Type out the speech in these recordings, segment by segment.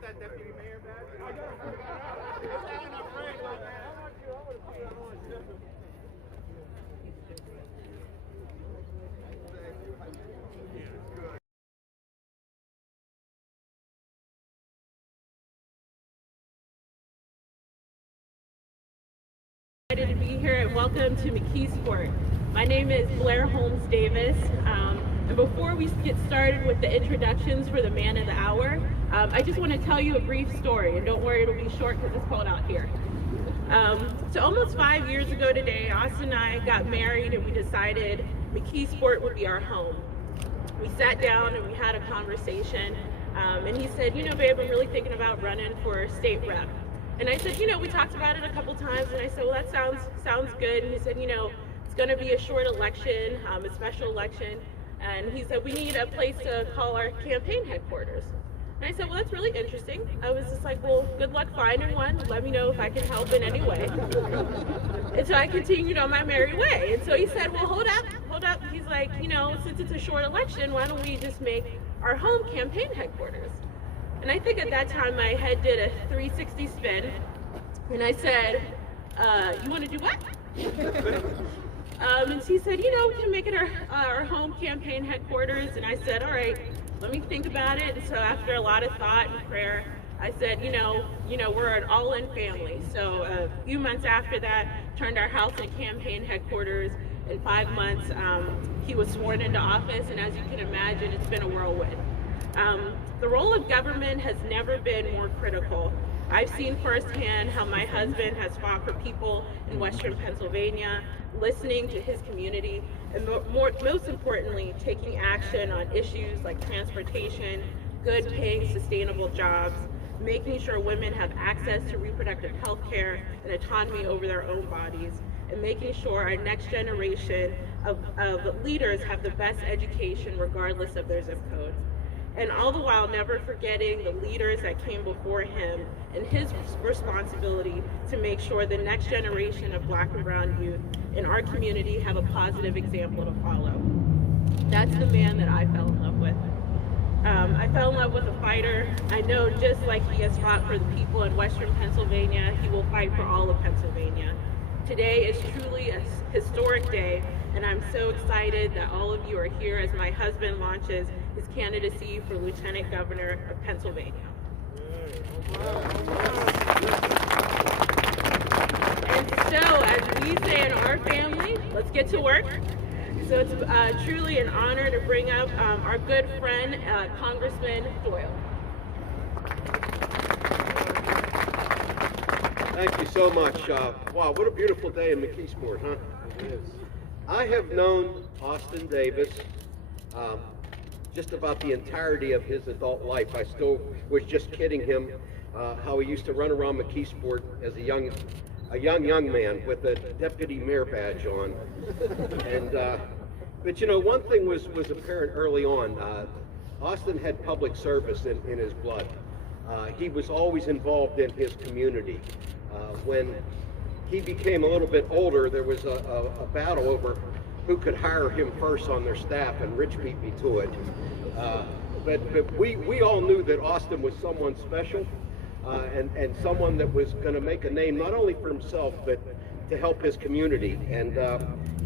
got that deputy mayor badge? I got it. I'm afraid like that. How much you? I would have put that on. Excited to be here and welcome to McKeesport. My name is Blair Holmes Davis, and before we get started with the introductions for the man of the hour, I just want to tell you a brief story, and don't worry, it'll be short because it's cold out here. So almost 5 years ago today, Austin and I got married and we decided McKeesport would be our home. We sat down and we had a conversation, and he said, you know, babe, I'm really thinking about running for state rep. And I said, you know, we talked about it a couple times, and I said, well, that sounds good. And he said, you know, it's going to be a short election, a special election. And he said, we need a place to call our campaign headquarters. And I said, well, that's really interesting. I was just like, well, good luck finding one. Let me know if I can help in any way. And so I continued on my merry way. And so he said, well, hold up. He's like, you know, since it's a short election, why don't we just make our home campaign headquarters? And I think at that time my head did a 360 spin, and I said, you want to do what? And she said, you know, we can make it our home campaign headquarters. And I said, all right, let me think about it. And so after a lot of thought and prayer, I said, you know, we're an all-in family. So a few months after that, turned our house into campaign headquarters. In 5 months, he was sworn into office, and as you can imagine, it's been a whirlwind. The role of government has never been more critical. I've seen firsthand how my husband has fought for people in Western Pennsylvania, listening to his community, and most importantly, taking action on issues like transportation, good paying, sustainable jobs, making sure women have access to reproductive health care and autonomy over their own bodies, and making sure our next generation of leaders have the best education regardless of their zip codes. And all the while never forgetting the leaders that came before him and his responsibility to make sure the next generation of Black and brown youth in our community have a positive example to follow. That's the man that I fell in love with. I fell in love with a fighter. I know just like he has fought for the people in Western Pennsylvania, he will fight for all of Pennsylvania. Today is truly a historic day, and I'm so excited that all of you are here as my husband launches his candidacy for Lieutenant Governor of Pennsylvania. And so, as we say in our family, let's get to work. So it's truly an honor to bring up our good friend, Congressman Doyle. Thank you so much. Wow, what a beautiful day in McKeesport, huh? It is. I have known Austin Davis just about the entirety of his adult life. I still was just kidding him how he used to run around McKeesport as a young man with a deputy mayor badge on. And but you know, one thing was apparent early on. Austin had public service in his blood. He was always involved in his community. When he became a little bit older, there was a battle over who could hire him first on their staff, and Rich beat me to it. But we all knew that Austin was someone special and someone that was going to make a name not only for himself, but to help his community. And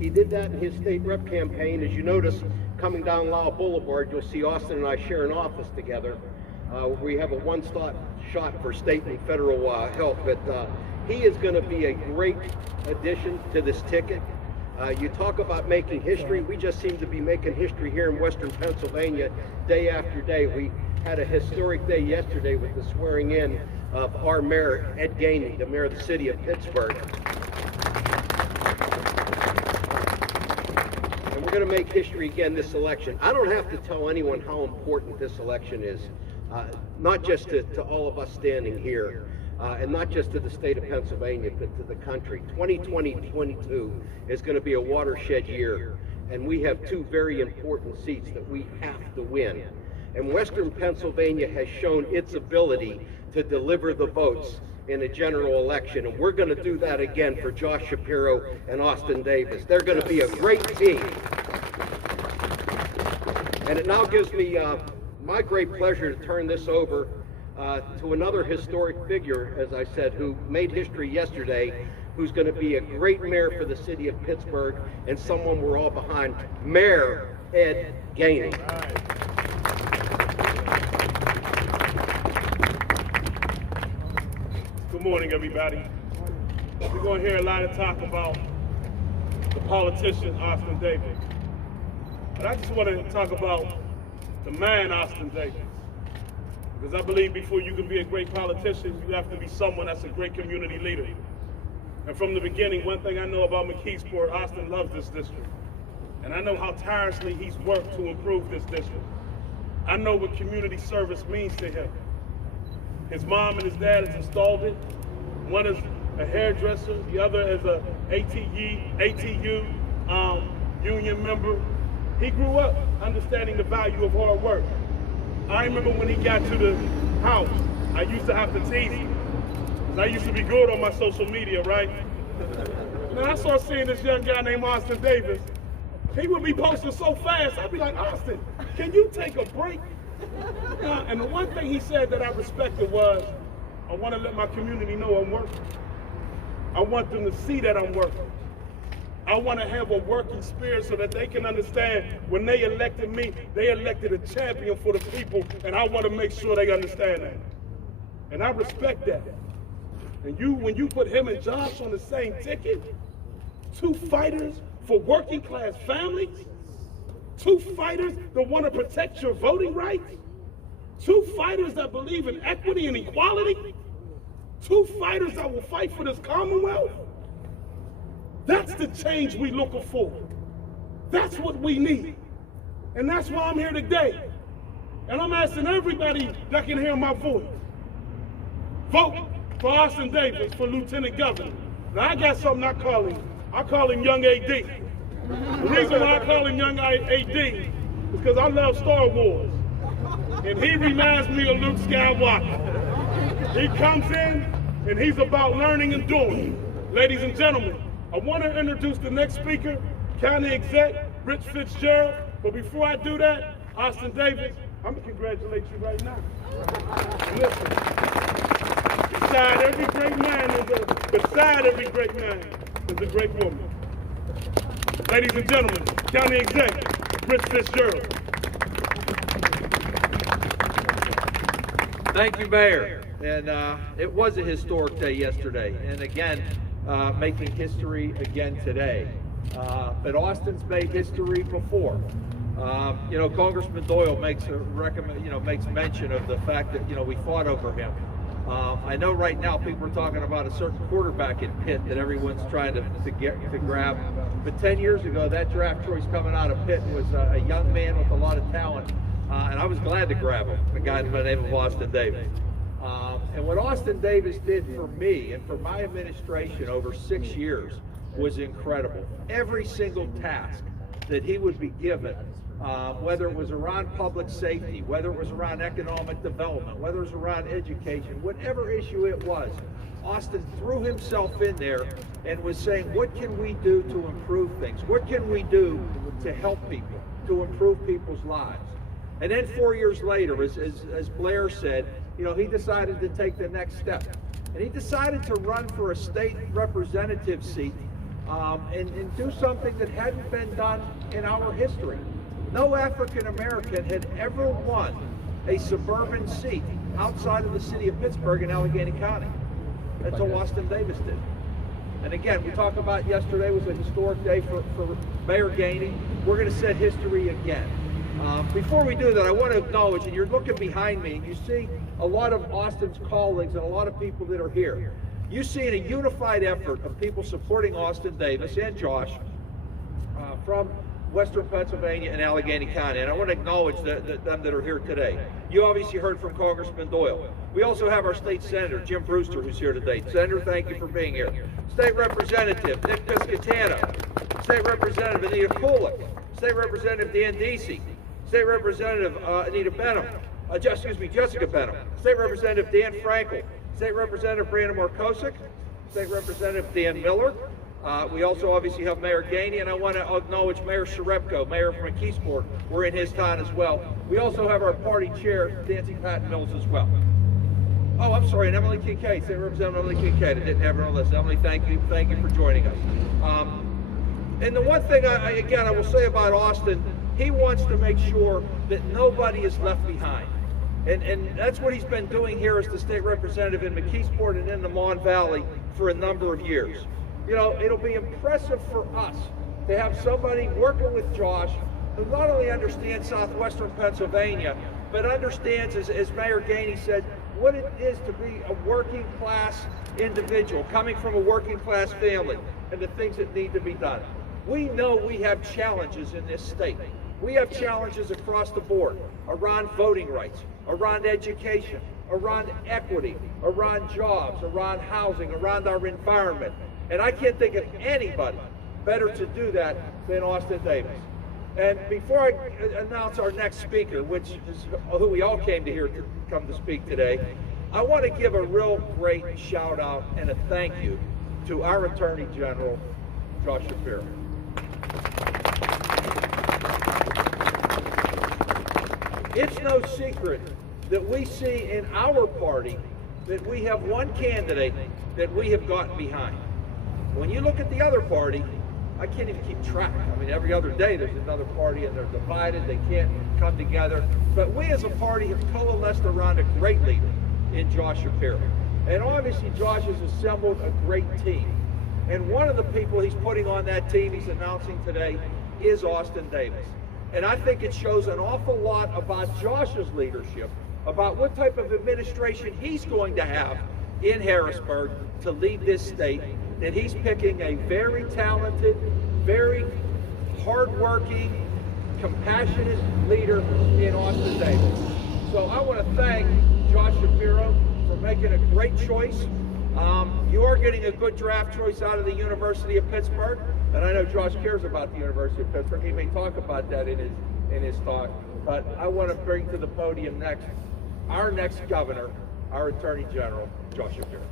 he did that in his state rep campaign. As you notice, coming down Lowell Boulevard, you'll see Austin and I share an office together. We have a one-stop shot for state and federal help, but he is going to be a great addition to this ticket. You talk about making history. We just seem to be making history here in Western Pennsylvania day after day. We had a historic day yesterday with the swearing in of our mayor, Ed Gainey, the mayor of the city of Pittsburgh. And we're going to make history again this election. I don't have to tell anyone how important this election is, not just to all of us standing here, and not just to the state of Pennsylvania, but to the country. 2020-22 is going to be a watershed year, and we have two very important seats that we have to win. And Western Pennsylvania has shown its ability to deliver the votes in a general election, and we're going to do that again for Josh Shapiro and Austin Davis. They're going to be a great team. And it now gives me my great pleasure to turn this over to another historic figure, as I said, who made history yesterday, who's going to be a great mayor for the city of Pittsburgh, and someone we're all behind, Mayor Ed Gainey. Good morning, everybody. We're going to hear a lot of talk about the politician, Austin Davis. But I just want to talk about the man, Austin Davis. Because I believe before you can be a great politician, you have to be someone that's a great community leader. And from the beginning, one thing I know about McKeesport, Austin loves this district. And I know how tirelessly he's worked to improve this district. I know what community service means to him. His mom and his dad has installed it. One is a hairdresser, the other is a ATU union member. He grew up understanding the value of hard work. I remember when he got to the house, I used to have to tease him. I used to be good on my social media, right? And then I started seeing this young guy named Austin Davis. He would be posting so fast, I'd be like, Austin, can you take a break? And the one thing he said that I respected was, I want to let my community know I'm working. I want them to see that I'm working. I want to have a working spirit so that they can understand when they elected me, they elected a champion for the people, and I want to make sure they understand that. And I respect that. And when you put him and Josh on the same ticket, two fighters for working class families, two fighters that want to protect your voting rights, two fighters that believe in equity and equality, two fighters that will fight for this Commonwealth. That's the change we're looking for. That's what we need. And that's why I'm here today. And I'm asking everybody that can hear my voice, vote for Austin Davis for Lieutenant Governor. Now I got something I call him. I call him Young AD. The reason why I call him Young AD is because I love Star Wars. And he reminds me of Luke Skywalker. He comes in and he's about learning and doing. Ladies and gentlemen, I want to introduce the next speaker, County Exec, Rich Fitzgerald. But before I do that, Austin Davis, I'm going to congratulate you right now. Listen, beside every great man is a great woman. Ladies and gentlemen, County Exec, Rich Fitzgerald. Thank you, Mayor. And it was a historic day yesterday. And again, making history again today. But Austin's made history before. Congressman Doyle makes mention of the fact that we fought over him. I know right now people are talking about a certain quarterback in Pitt that everyone's trying to grab. But 10 years ago, that draft choice coming out of Pitt was a young man with a lot of talent, and I was glad to grab him, a guy by the name of Austin Davis. And what Austin Davis did for me and for my administration over 6 years was incredible. Every single task that he would be given, whether it was around public safety, whether it was around economic development, whether it was around education, whatever issue it was, Austin threw himself in there and was saying, what can we do to improve things? What can we do to help people, to improve people's lives? And then 4 years later, as Blair said, he decided to take the next step. And he decided to run for a state representative seat and do something that hadn't been done in our history. No African American had ever won a suburban seat outside of the city of Pittsburgh in Allegheny County until Austin Davis did. And again, we talk about yesterday was a historic day for Mayor Gainey. We're going to set history again. Before we do that, I want to acknowledge, and you're looking behind me, and you see a lot of Austin's colleagues and a lot of people that are here. You see a unified effort of people supporting Austin Davis and Josh from Western Pennsylvania and Allegheny County, and I want to acknowledge them that are here today. You obviously heard from Congressman Doyle. We also have our state senator, Jim Brewster, who's here today. Senator, thank you for being here. State Representative Nick Piscatano, State Representative Anita Kulik, State Representative Dan Deasy, State Representative Jessica Benham, State Representative Dan Frankel, State Representative Brandon Markosik, State Representative Dan Miller. We also obviously have Mayor Gainey, and I want to acknowledge Mayor Sharepko, Mayor from McKeesport. We're in his town as well. We also have our party chair, Nancy Patton Mills, as well. Oh, I'm sorry, and Emily Kincaid, State Representative Emily Kincaid. I didn't have her on the list. Emily, thank you for joining us. And the one thing, I will say about Austin, he wants to make sure that nobody is left behind. And that's what he's been doing here as the state representative in McKeesport and in the Mon Valley for a number of years. You know, it'll be impressive for us to have somebody working with Josh who not only understands southwestern Pennsylvania, but understands, as Mayor Gainey said, what it is to be a working class individual, coming from a working class family, and the things that need to be done. We know we have challenges in this state. We have challenges across the board, around voting rights, around education, around equity, around jobs, around housing, around our environment. And I can't think of anybody better to do that than Austin Davis. And before I announce our next speaker, which is who we all came to here to come to speak today, I want to give a real great shout out and a thank you to our Attorney General, Josh Shapiro. It's no secret that we see in our party that we have one candidate that we have gotten behind. When you look at the other party, I can't even keep track. I mean, every other day there's another party and they're divided, they can't come together. But we as a party have coalesced around a great leader in Josh Shapiro. And obviously Josh has assembled a great team. And one of the people he's putting on that team, he's announcing today, is Austin Davis. And I think it shows an awful lot about Josh's leadership, about what type of administration he's going to have in Harrisburg to lead this state, that he's picking a very talented, very hardworking, compassionate leader in Austin Davis. So I want to thank Josh Shapiro for making a great choice. You are getting a good draft choice out of the University of Pittsburgh, and I know Josh cares about the University of Pittsburgh. He may talk about that in his talk, but I want to bring to the podium next our next governor, our Attorney General, Josh Shapiro.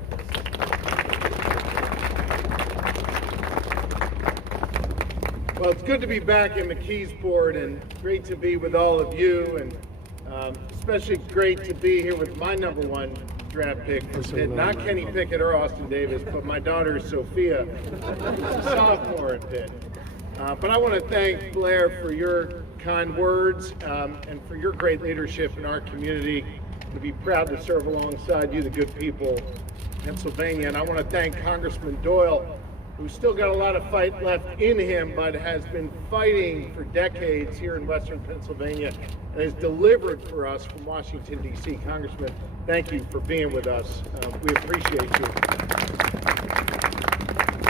Well, it's good to be back in McKeesport and great to be with all of you, and especially great to be here with my #1 draft pick for Pitt, not Kenny Pickett or Austin Davis, but my daughter Sophia, sophomore at Pitt. But I want to thank Blair for your kind words and for your great leadership in our community. To be proud to serve alongside you, the good people of Pennsylvania. And I want to thank Congressman Doyle, who's still got a lot of fight left in him, but has been fighting for decades here in Western Pennsylvania and has delivered for us from Washington, D.C. Congressman, thank you for being with us. We appreciate you.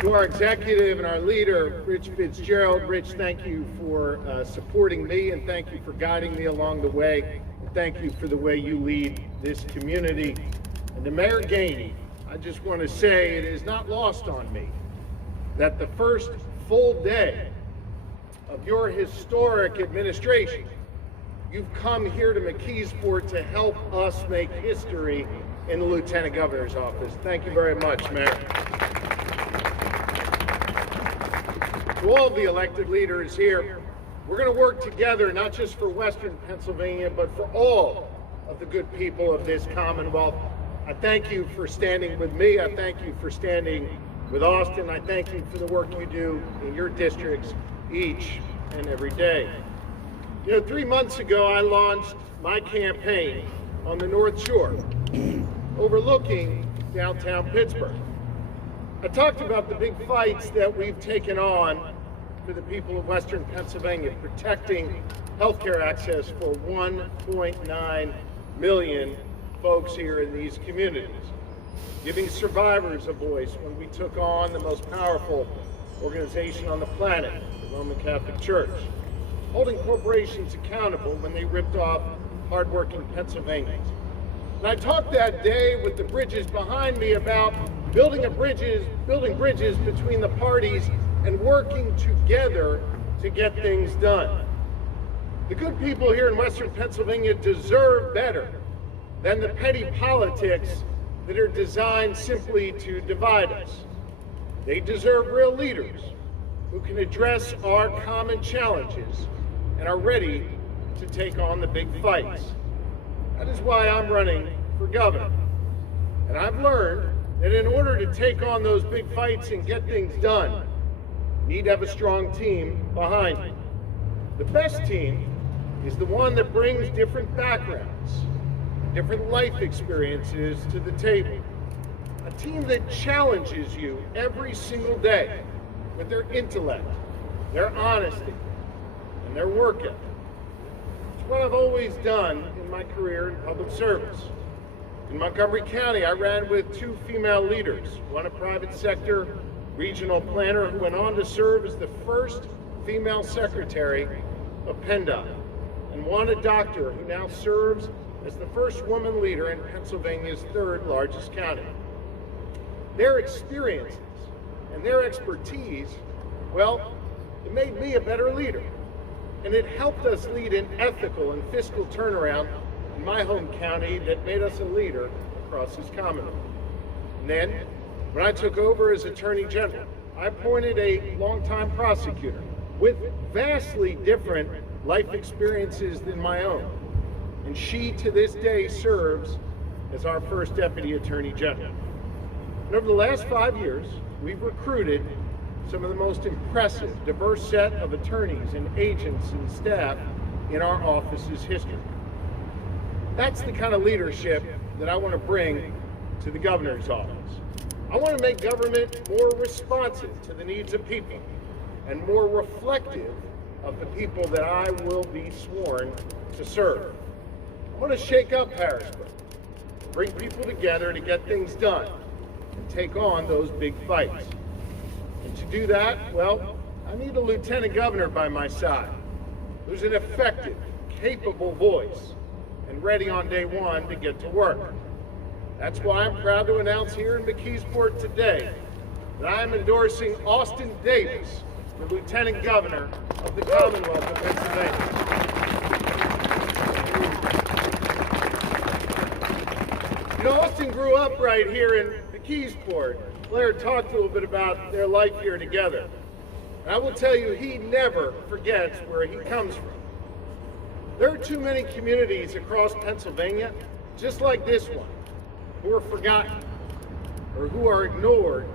To our executive and our leader, Rich Fitzgerald, Rich, thank you for supporting me, and thank you for guiding me along the way. And thank you for the way you lead this community. And to Mayor Gainey, I just want to say it is not lost on me that the first full day of your historic administration, you've come here to McKeesport to help us make history in the Lieutenant Governor's office. Thank you very much, Mayor. To all the elected leaders here, we're going to work together, not just for Western Pennsylvania, but for all of the good people of this Commonwealth. I thank you for standing with me. I thank you for standing with Austin. I thank you for the work you do in your districts each and every day. You know, 3 months ago, I launched my campaign on the North Shore, overlooking downtown Pittsburgh. I talked about the big fights that we've taken on for the people of Western Pennsylvania, protecting healthcare access for 1.9 million folks here in these communities, giving survivors a voice when we took on the most powerful organization on the planet, the Roman Catholic Church, holding corporations accountable when they ripped off hardworking Pennsylvanians. And I talked that day with the bridges behind me about building bridges between the parties and working together to get things done. The good people here in Western Pennsylvania deserve better than the petty politics that are designed simply to divide us. They deserve real leaders who can address our common challenges and are ready to take on the big fights. That is why I'm running for governor. And I've learned that in order to take on those big fights and get things done, you need to have a strong team behind you. The best team is the one that brings different backgrounds, different life experiences to the table. A team that challenges you every single day with their intellect, their honesty, and their work ethic. It's what I've always done in my career in public service. In Montgomery County, I ran with 2 female leaders, one a private sector regional planner who went on to serve as the first female secretary of PennDOT, and one a doctor who now serves as the first woman leader in Pennsylvania's 3rd largest county. Their experiences and their expertise, well, it made me a better leader, and it helped us lead an ethical and fiscal turnaround in my home county that made us a leader across this Commonwealth. And then, when I took over as Attorney General, I appointed a longtime prosecutor with vastly different life experiences than my own. And she, to this day, serves as our first Deputy Attorney General. And over the last 5 years, we've recruited some of the most impressive, diverse set of attorneys and agents and staff in our office's history. That's the kind of leadership that I want to bring to the governor's office. I want to make government more responsive to the needs of people and more reflective of the people that I will be sworn to serve. I want to shake up Harrisburg, bring people together to get things done, and take on those big fights. And to do that, well, I need a lieutenant governor by my side who's an effective, capable voice and ready on day one to get to work. That's why I'm proud to announce here in McKeesport today that I am endorsing Austin Davis for Lieutenant Governor of the Commonwealth of Pennsylvania. You know, Austin grew up right here in McKeesport. Blair talked a little bit about their life here together. And I will tell you, he never forgets where he comes from. There are too many communities across Pennsylvania, just like this one, who are forgotten or who are ignored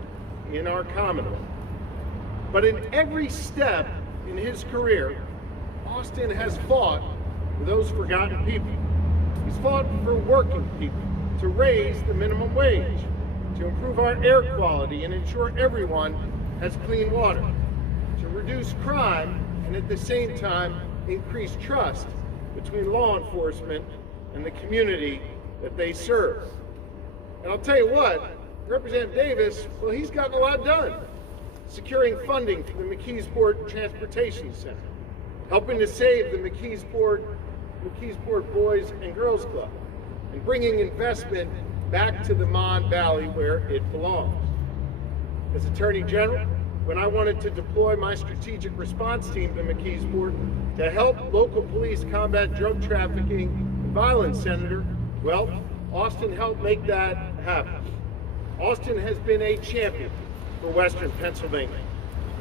in our Commonwealth. But in every step in his career, Austin has fought for those forgotten people. He's fought for working people, to raise the minimum wage, to improve our air quality and ensure everyone has clean water, to reduce crime and at the same time increase trust between law enforcement and the community that they serve. And I'll tell you what, Representative Davis, well, he's gotten a lot done. Securing funding for the McKeesport Transportation Center, helping to save the McKeesport Boys and Girls Club, and bringing investment back to the Mon Valley where it belongs. As Attorney General, when I wanted to deploy my strategic response team to McKeesport to help local police combat drug trafficking and violence, Senator, well, Austin helped make that happen. Austin has been a champion for Western Pennsylvania,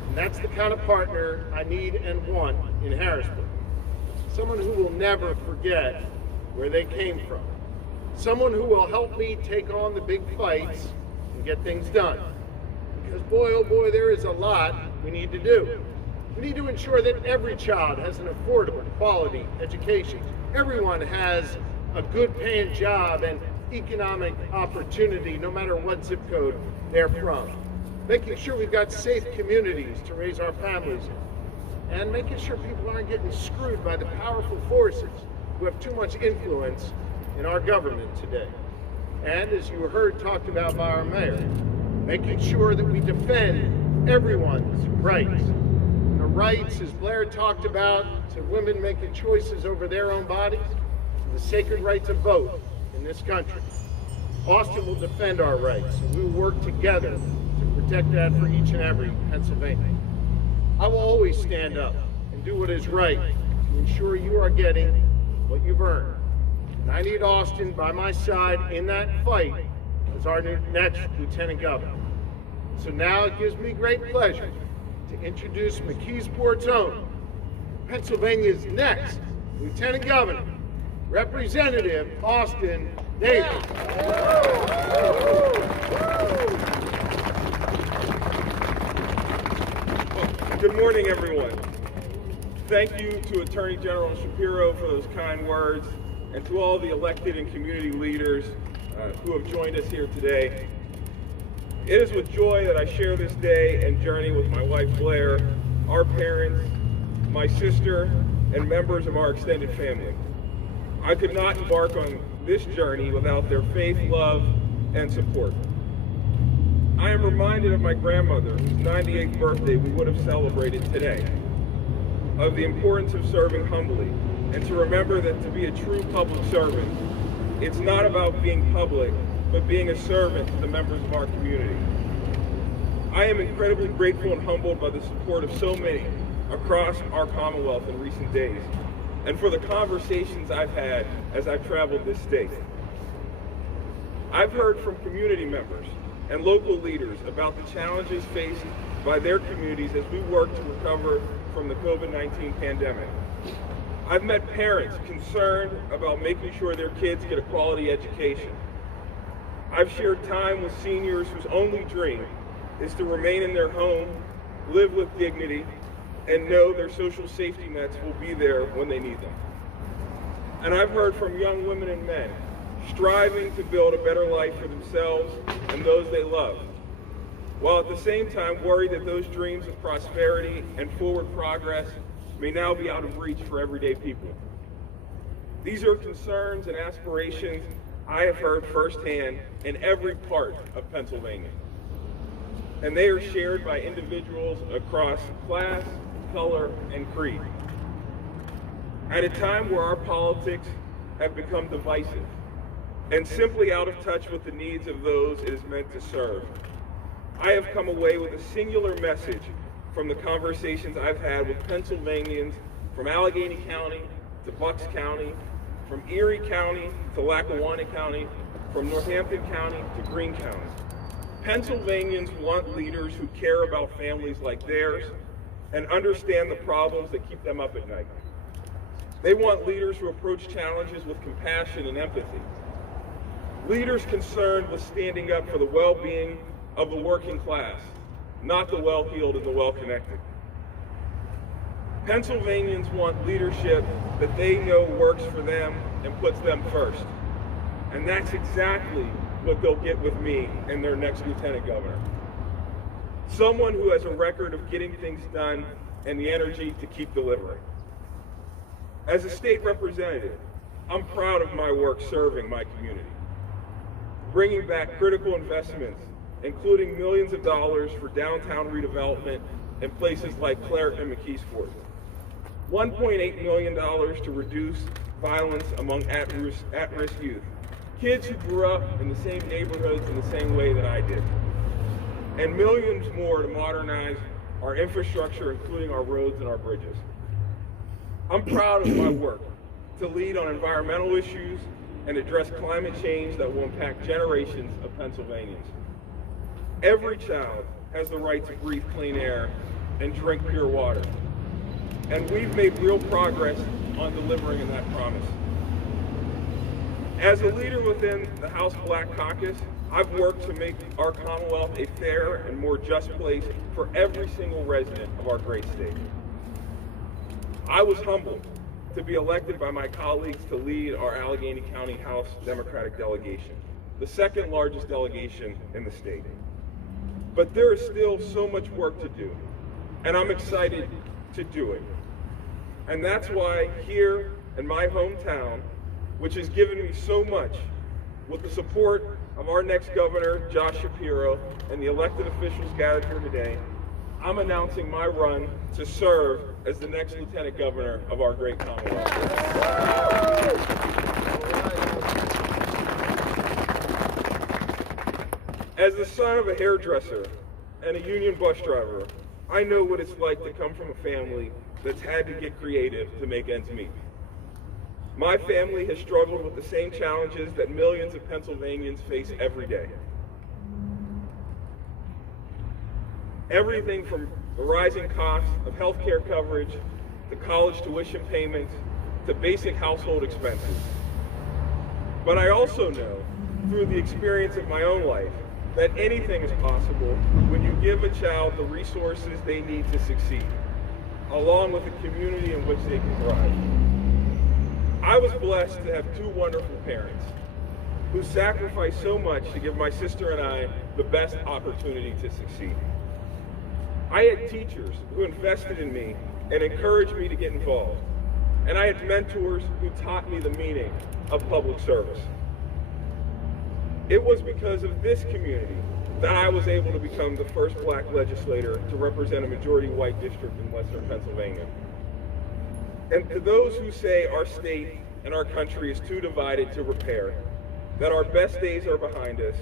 and that's the kind of partner I need and want in Harrisburg. Someone who will never forget where they came from. Someone who will help me take on the big fights and get things done. Because boy, oh boy, there is a lot we need to do. We need to ensure that every child has an affordable, quality education. Everyone has a good paying job and economic opportunity, no matter what zip code they're from. Making sure we've got safe communities to raise our families in. And making sure people aren't getting screwed by the powerful forces who have too much influence in our government today. And as you heard talked about by our mayor, making sure that we defend everyone's rights. And the rights, as Blair talked about, to women making choices over their own bodies, the sacred right to vote in this country. Austin will defend our rights, and we will work together to protect that for each and every Pennsylvanian. I will always stand up and do what is right to ensure you are getting what you've earned. And I need Austin by my side in that fight as our next Lieutenant Governor. So now it gives me great pleasure to introduce McKeesport's own, Pennsylvania's next Lieutenant Governor, Representative Austin David. Good morning, everyone. Thank you to Attorney General Shapiro for those kind words, and to all the elected and community leaders who have joined us here today. It is with joy that I share this day and journey with my wife Blair, our parents, my sister, and members of our extended family. I could not embark on this journey without their faith, love, and support. I am reminded of my grandmother, whose 98th birthday we would have celebrated today, of the importance of serving humbly, and to remember that to be a true public servant, it's not about being public, but being a servant to the members of our community. I am incredibly grateful and humbled by the support of so many across our Commonwealth in recent days, and for the conversations I've had as I've traveled this state. I've heard from community members and local leaders about the challenges faced by their communities as we work to recover from the COVID-19 pandemic. I've met parents concerned about making sure their kids get a quality education. I've shared time with seniors whose only dream is to remain in their home, live with dignity, and know their social safety nets will be there when they need them. And I've heard from young women and men striving to build a better life for themselves and those they love, while at the same time worried that those dreams of prosperity and forward progress may now be out of reach for everyday people. These are concerns and aspirations I have heard firsthand in every part of Pennsylvania. And they are shared by individuals across class, color, and creed. At a time where our politics have become divisive and simply out of touch with the needs of those it is meant to serve, I have come away with a singular message from the conversations I've had with Pennsylvanians from Allegheny County to Bucks County, from Erie County to Lackawanna County, from Northampton County to Greene County. Pennsylvanians want leaders who care about families like theirs and understand the problems that keep them up at night. They want leaders who approach challenges with compassion and empathy. Leaders concerned with standing up for the well-being of the working class, not the well-heeled and the well-connected. Pennsylvanians want leadership that they know works for them and puts them first. And that's exactly what they'll get with me and their next lieutenant governor. Someone who has a record of getting things done and the energy to keep delivering. As a state representative, I'm proud of my work serving my community, bringing back critical investments, including millions of dollars for downtown redevelopment in places like Claret and McKeesport, $1.8 million to reduce violence among at-risk youth, kids who grew up in the same neighborhoods in the same way that I did, and millions more to modernize our infrastructure, including our roads and our bridges. I'm proud of my work to lead on environmental issues and address climate change that will impact generations of Pennsylvanians. Every child has the right to breathe clean air and drink pure water. And we've made real progress on delivering on that promise. As a leader within the House Black Caucus, I've worked to make our Commonwealth a fair and more just place for every single resident of our great state. I was humbled to be elected by my colleagues to lead our Allegheny County House Democratic delegation, the second largest delegation in the state. But there is still so much work to do, and I'm excited to do it. And that's why here in my hometown, which has given me so much, with the support of our next governor, Josh Shapiro, and the elected officials gathered here today, I'm announcing my run to serve as the next lieutenant governor of our great Commonwealth. As the son of a hairdresser and a union bus driver, I know what it's like to come from a family that's had to get creative to make ends meet. My family has struggled with the same challenges that millions of Pennsylvanians face every day. Everything from the rising cost of health care coverage, to college tuition payments, to basic household expenses. But I also know, through the experience of my own life, that anything is possible when you give a child the resources they need to succeed, along with a community in which they can thrive. I was blessed to have two wonderful parents who sacrificed so much to give my sister and I the best opportunity to succeed. I had teachers who invested in me and encouraged me to get involved. And I had mentors who taught me the meaning of public service. It was because of this community that I was able to become the first black legislator to represent a majority white district in Western Pennsylvania. And to those who say our state and our country is too divided to repair, that our best days are behind us,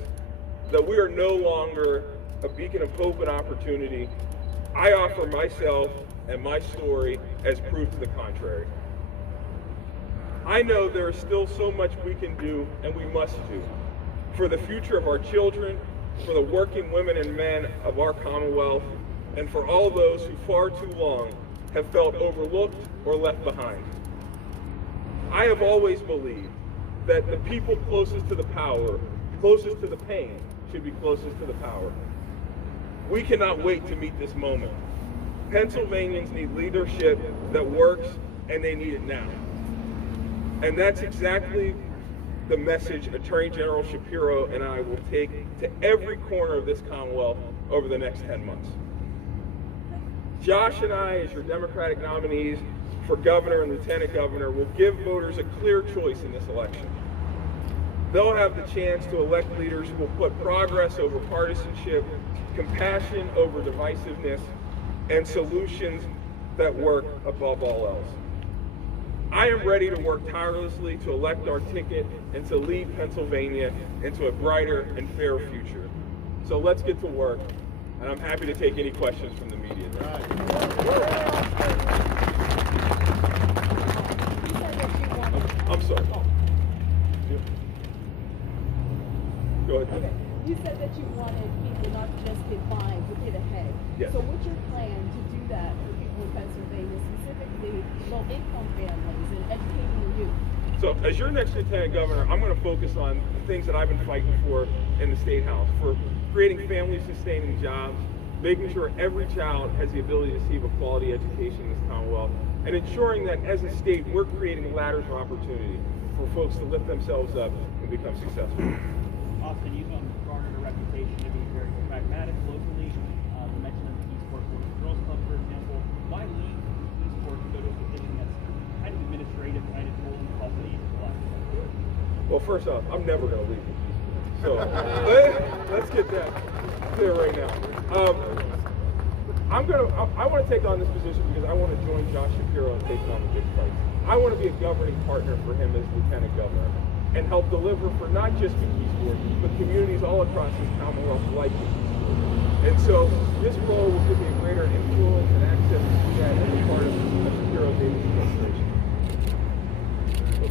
that we are no longer a beacon of hope and opportunity, I offer myself and my story as proof to the contrary. I know there is still so much we can do and we must do for the future of our children, for the working women and men of our Commonwealth, and for all those who far too long have felt overlooked or left behind. I have always believed that the people closest to the power, closest to the pain, should be closest to the power. We cannot wait to meet this moment. Pennsylvanians need leadership that works, and they need it now. And that's exactly the message Attorney General Shapiro and I will take to every corner of this Commonwealth over the next 10 months. Josh and I, as your Democratic nominees for governor and lieutenant governor, will give voters a clear choice in this election. They'll have the chance to elect leaders who will put progress over partisanship, compassion over divisiveness, and solutions that work above all else. I am ready to work tirelessly to elect our ticket and to lead Pennsylvania into a brighter and fairer future. So let's get to work, and I'm happy to take any questions from the media. I'm sorry. Go ahead. Okay. You said that you wanted people not to just get by, but get ahead. Yes. So what's your plan to do that for people in Pennsylvania, specifically low-income families and educating the youth? So as your next lieutenant governor, I'm going to focus on the things that I've been fighting for in the State House, for creating family-sustaining jobs, making sure every child has the ability to receive a quality education in this Commonwealth, and ensuring that as a state, we're creating ladders of opportunity for folks to lift themselves up and become successful. Austin, you've garnered a reputation to be very pragmatic locally. You mentioned the McKeesport Girls Club, for example. Why leave McKeesport to go to a position that's kind of administrative, kind of holding the company to the left? Well, first off, I'm never going to leave McKeesport. So let's get that clear right now. I want to take on this position because I want to join Josh Shapiro in taking on the big fight. I want to be a governing partner for him as lieutenant governor and help deliver for not just McKeesport, but communities all across this Commonwealth like McKeesport. And so this role will give me a greater influence and access to that as a part of Shapiro Davis administration.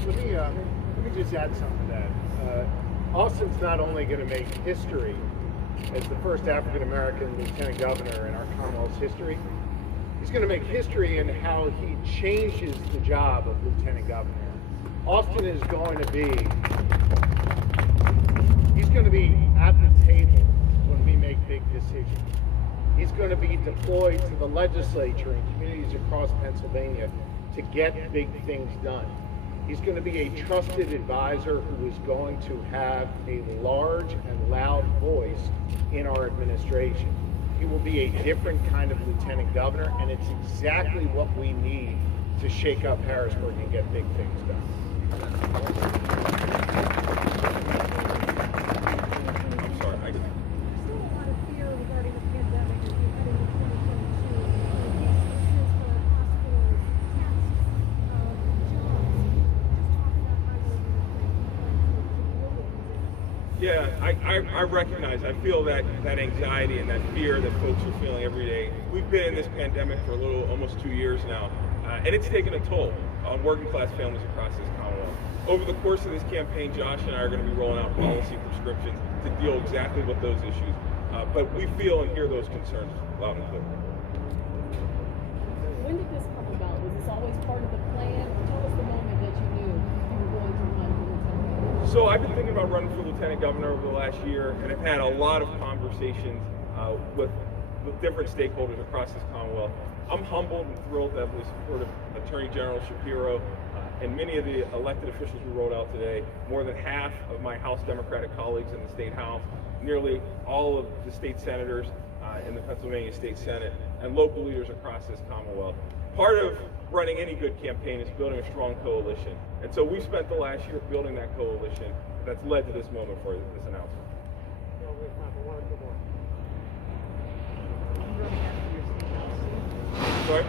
Let me just add something to that. Austin's not only going to make history as the first African-American lieutenant governor in our Commonwealth's history, he's going to make history in how he changes the job of lieutenant governor. Austin is going to be, he's going to be at the table when we make big decisions. He's going to be deployed to the legislature and communities across Pennsylvania to get big things done. He's going to be a trusted advisor who is going to have a large and loud voice in our administration. He will be a different kind of lieutenant governor, and it's exactly what we need to shake up Harrisburg and get big things done. I'm sorry, I There's still a lot of fear regarding the pandemic as we head into 2022. Cases for hospitals, tests, jobs. Just talk about how you're going to deal with it. Yeah, I recognize, I feel that anxiety and that fear that folks are feeling every day. We've been in this pandemic for almost 2 years now, and it's taken a toll on working class families across this Commonwealth. Over the course of this campaign, Josh and I are going to be rolling out policy prescriptions to deal exactly with those issues. But we feel and hear those concerns loud and clear. When did this come about? Was this always part of the plan? Tell us the moment that you knew you were going to run for lieutenant governor. So I've been thinking about running for lieutenant governor over the last year, and I've had a lot of conversations with different stakeholders across this Commonwealth. I'm humbled and thrilled to have the support of Attorney General Shapiro and many of the elected officials we rolled out today. More than half of my House Democratic colleagues in the State House, nearly all of the state senators in the Pennsylvania State Senate, and local leaders across this Commonwealth. Part of running any good campaign is building a strong coalition. And so we spent the last year building that coalition that's led to this moment for this announcement. Sorry?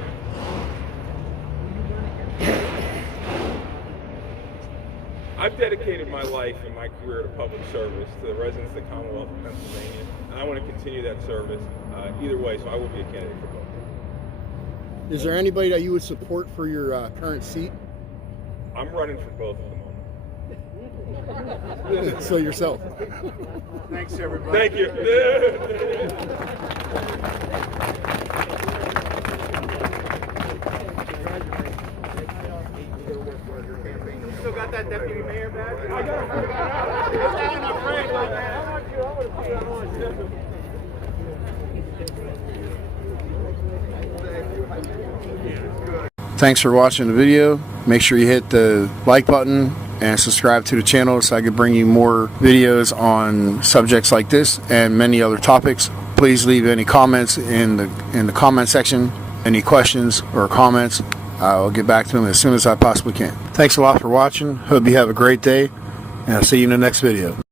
I've dedicated my life and my career to public service, to the residents of the Commonwealth of Pennsylvania, and I want to continue that service either way, so I will be a candidate for both. Is there anybody that you would support for your current seat? I'm running for both at the moment. So yourself. Thanks, everybody. Thank you. Still got that deputy mayor badge? I got it. Thanks for watching the video. Make sure you hit the like button and subscribe to the channel so I can bring you more videos on subjects like this and many other topics. Please leave any comments in the comment section. Any questions or comments, I'll get back to them as soon as I possibly can. Thanks a lot for watching. Hope you have a great day, and I'll see you in the next video.